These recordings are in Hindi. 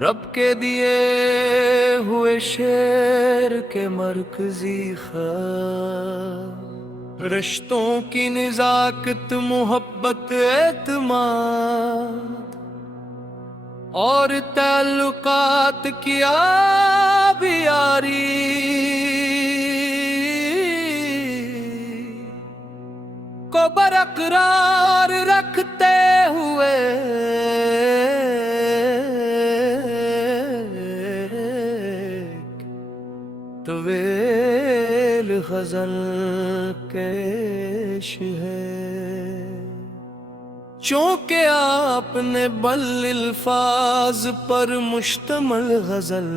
रब के दिए हुए शेर के मरकजी ख्वाब, रिश्तों की निजाकत, मोहब्बत, एतमाद और ताल्लुकात की आबियारी को बरकरार रखते हुए तवेल गजल केश है। चूंकि आपने बल अल्फाज पर मुश्तमल गजल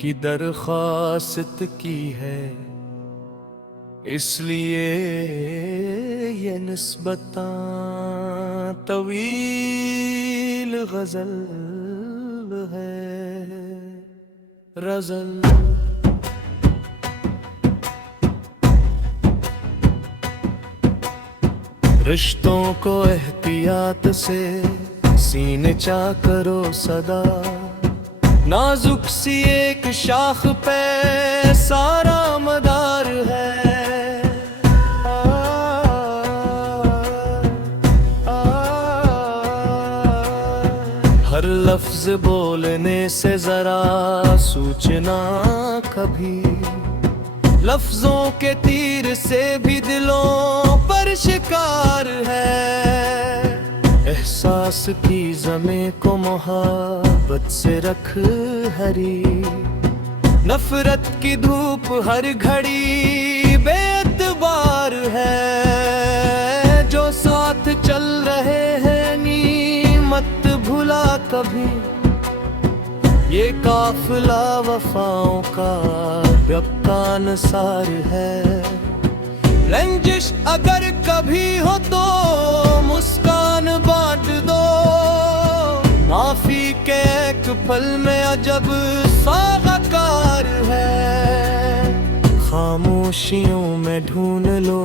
की दरख्वास्त की है, इसलिए ये निस्बतां तवील गजल है। रज़ल रिश्तों को एहतियात से सीने चा करो सदा, नाजुक सी एक शाख पे सारा मदार है। हर लफ्ज बोलने से जरा सूचना कभी, लफ्जों के तीर से भी दिलों पर शिकार है। एहसास की ज़मीं को मोहब्बत से रख हरी, नफरत की धूप हर घड़ी बेतबार है। जो साथ चल रहे हैं नी मत भुला कभी, ये काफिला वफाओं का बेकान सार है। रंजिश अगर कभी हो तो मुस्कान बांट दो, माफी के एक पल में अजब सागाकार है। खामोशियों में ढूंढ लो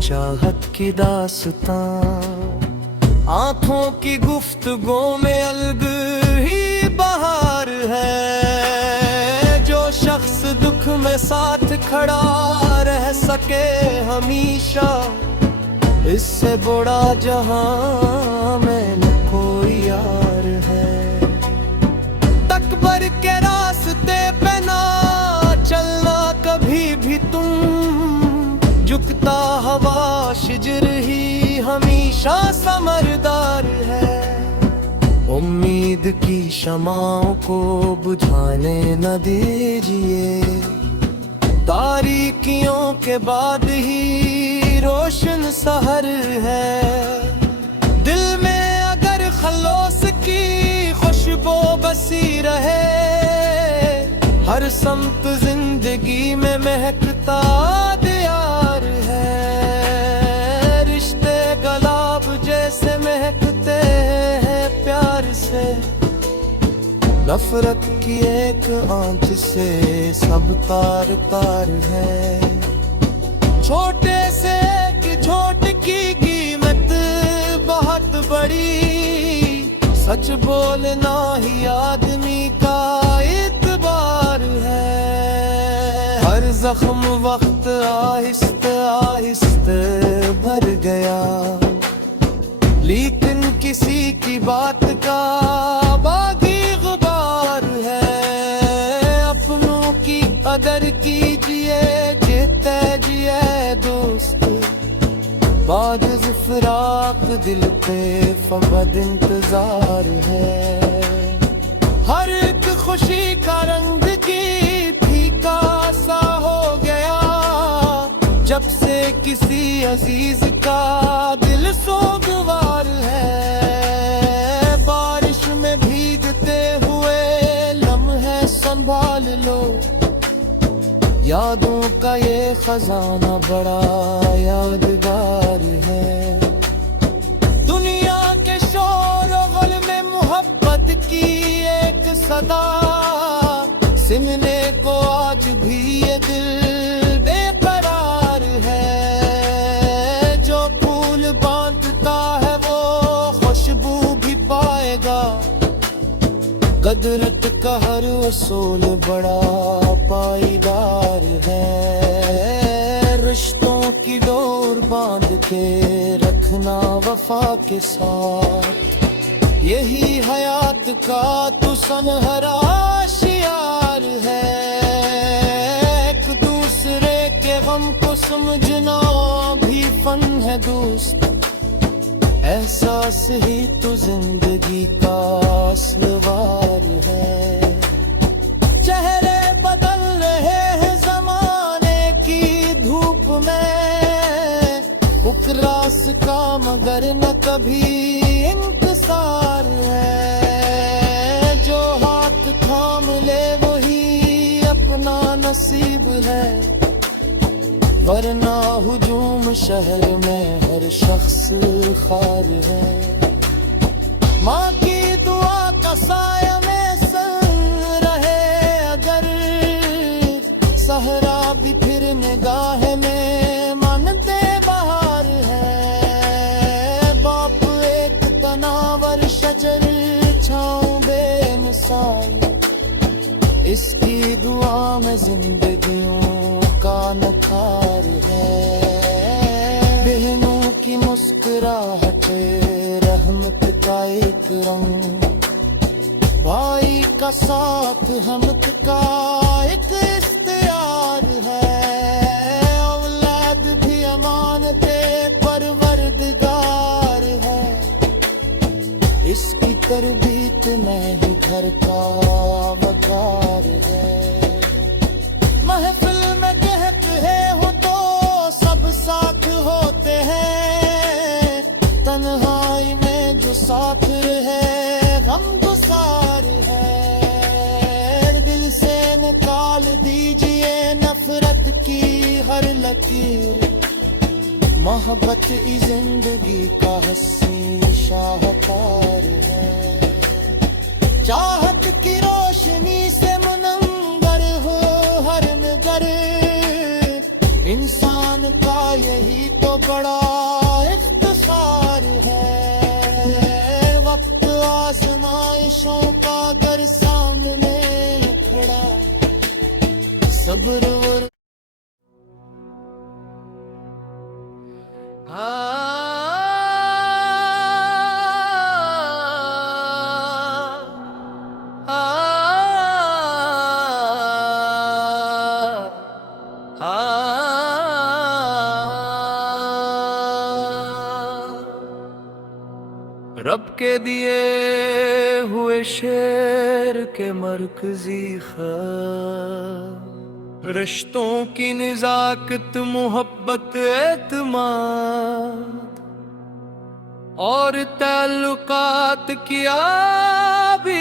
चाहत की दास्तां, आंखों की गुफ्तगू में अलग ही बहार है। जो शख्स दुख में साथ खड़ा रह सके हमेशा, इससे बड़ा जहां में न कोई यार है। तकबर के रास्ते पे ना चलना कभी भी तुम, झुकता हवा शिजर ही हमेशा समरदार है। उम्मीद की शमाओं को बुझाने न दीजिए, तारीकियों के बाद ही रोशन सहर है। दिल में अगर खलोस की खुशबू बसी रहे, हर समत जिंदगी में महकता दियार है। रिश्ते गुलाब जैसे महकते हैं प्यार से, नफरत की एक आंच से सब तार तार है। छोटे से एक झोट की कीमत बहुत बड़ी, सच बोलना ही आदमी का इत्बार है। हर जख्म वक्त आहिस्ते आहिस्ते भर गया, लेकिन किसी की बात का बागी गुबार है। अपनों की कदर कीजिए, जीते जिए दोस्त, बाद ज़िफ़राक़ दिल पे फ़क़त इंतज़ार है। हर एक खुशी का रंग की फीका सा हो गया, जब से किसी अजीज का दिल सोगवार है। बारिश में भीगते हुए लम्हे संभाल लो, यादों का ये खजाना बड़ा यादगार है। दुनिया के शोर और गुल में मोहब्बत की एक सदा सुनने को आज भी ये दिल बेकरार है। जो फूल बांधता है वो खुशबू भी पाएगा। कदरत का हर असूल बड़ा पाईदार है। रिश्तों की डोर बांध के रखना वफा के साथ, यही हयात का तो सुनहरा शियार है। एक दूसरे के गम को समझना भी फन है दोस्त, एहसास ही तो जिंदगी का असलवार है। चेहरे बदल रहे हैं जमाने की धूप में, उकरास का मगर न कभी इंतजार है। जो हाथ थाम ले वही अपना नसीब है, वरना हुजूम शहर में हर शख्स खार है। माँ की दुआ का साया में संग रहे अगर, सहरा भी फिर निगाह में मानते बहार है। बाप एक तनावर शजर छाँव बेमिसाल, इसकी दुआ में जिंदगियों का नखार है। बहनों की मुस्कुराहट रहमत का एक रंग, भाई का साथ हमत का एक इख्तियार है। औलाद भी अमानते परवरदिगार है, इसकी तरबीत में ही घर का वकार है। महफिल में कहत है हो तो सब साथ होते हैं, तन्हाई में जो साथ है गम गुसार है। दिल से निकाल दीजिए नफरत की हर लकीर, मोहब्बत ही जिंदगी का हसीन शाहकार है। चाहत की रोशनी से मुनव्वर हो हर नगर, इंसान का यही तो बड़ा इख्तिसार है। वक्त आजमाइशों का अगर सामने खड़ा, सब्र और रब के दिए हुए शेर के मरकजी ख़त, रिश्तों की निज़ाकत मोहब्बत एतमाद और ताल्लुकात की आबियारी,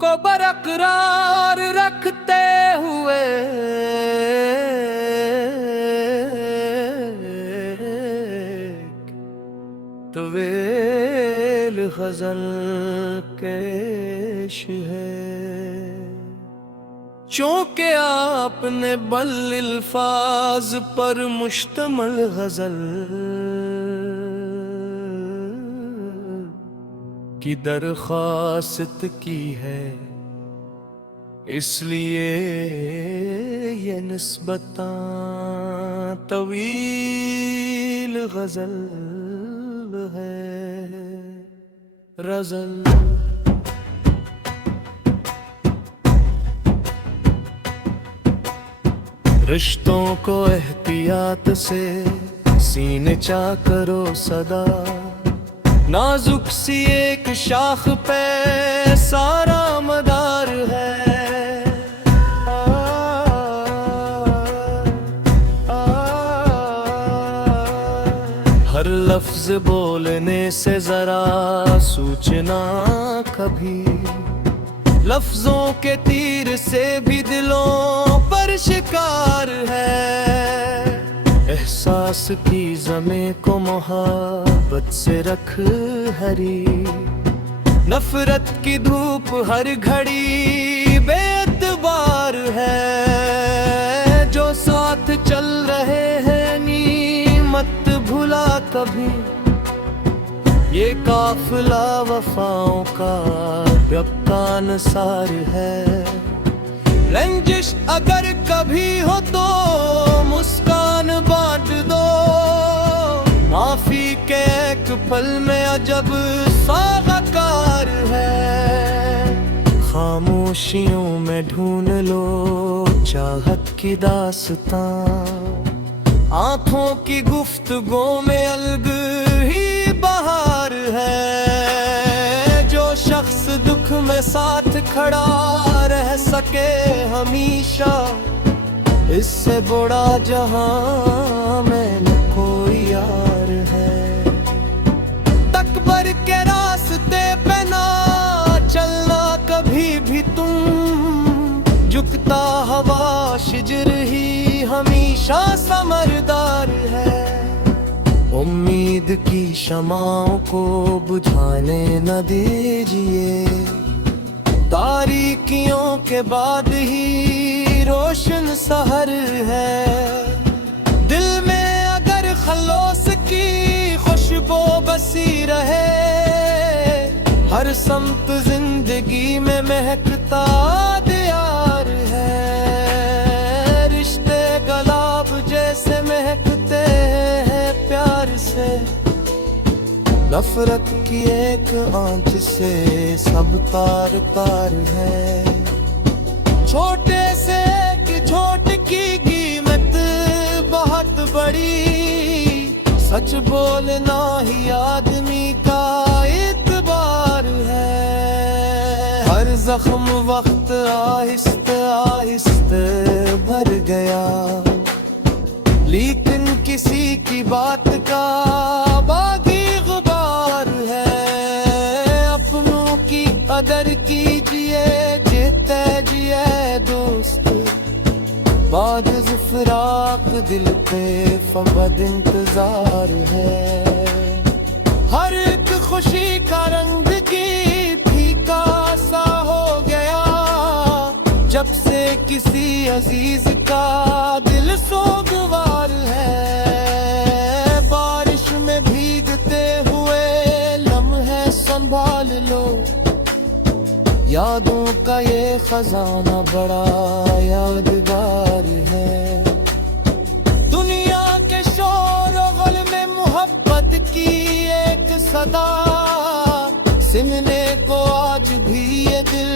को बरकरार रखते हुए तवेल गजल केश है। चूँकि आपने बल अल्फाज पर मुश्तमल गजल की दरख्वास्त की है, इसलिए ये निस्बतां तवील गजल है। रज़ल रिश्तों को एहतियात से सीने चा करो सदा, नाजुक सी एक शाख पे सारा मदार है। हर लफ्ज बोलने से जरा सूचना कभी लफ्जों के तीर से भी दिलों पर शिकार है। एहसास की ज़मीं को मोहब्बत से रख हरी, नफरत की धूप हर घड़ी बेएतबार है। जो साथ चल रहे हैं नी मत भुला कभी, ये काफिला वफाओं का बेकानसार है। रंजिश अगर कभी हो तो मुस्कान बांट दो, माफी के एक पल में अजब सागाकार है। खामोशियों में ढूंढ लो चाहत की दास्तां, आंखों की गुफ्तगू में अलग ही बहार है। जो शख्स दुख में साथ खड़ा रह सके हमेशा, इससे बड़ा जहां में न कोई यार है। तकबर के रास्ते पे ना चलना कभी भी तुम, झुकता हवा शिजर ही हमेशा समरदार है। उम्मीद की शमाओं को बुझाने न दीजिए, तारीकियों के बाद ही रोशन सहर है। दिल में अगर खलोस की खुशबू बसी रहे, हर समत जिंदगी में महकता दियार है। रिश्ते गुलाब जैसे महकते हैं प्यार से, नफरत की एक आंच से सब तार तार है। छोटे से एक झोट की कीमत बहुत बड़ी, सच बोलना ही आदमी का इत्बार है। हर जख्म वक्त आहिस्ते आहिस्ते भर गया, लेकिन किसी की बात का बागी गुबार है। अपनों की कदर कीजिए जीते जिए दोस्त, बाद ज़िफ़राक़ दिल पे फ़क़त इंतज़ार है। हर एक खुशी का रंग की फीका सा हो गया, जब से किसी अजीज का दिल सोगवार है। बारिश में भीगते हुए लम्हे संभाल लो, यादों का ये खजाना बड़ा यादगार है। दुनिया के शोर और गुल में मोहब्बत की एक सदा, सुनने को आज भी ये दिल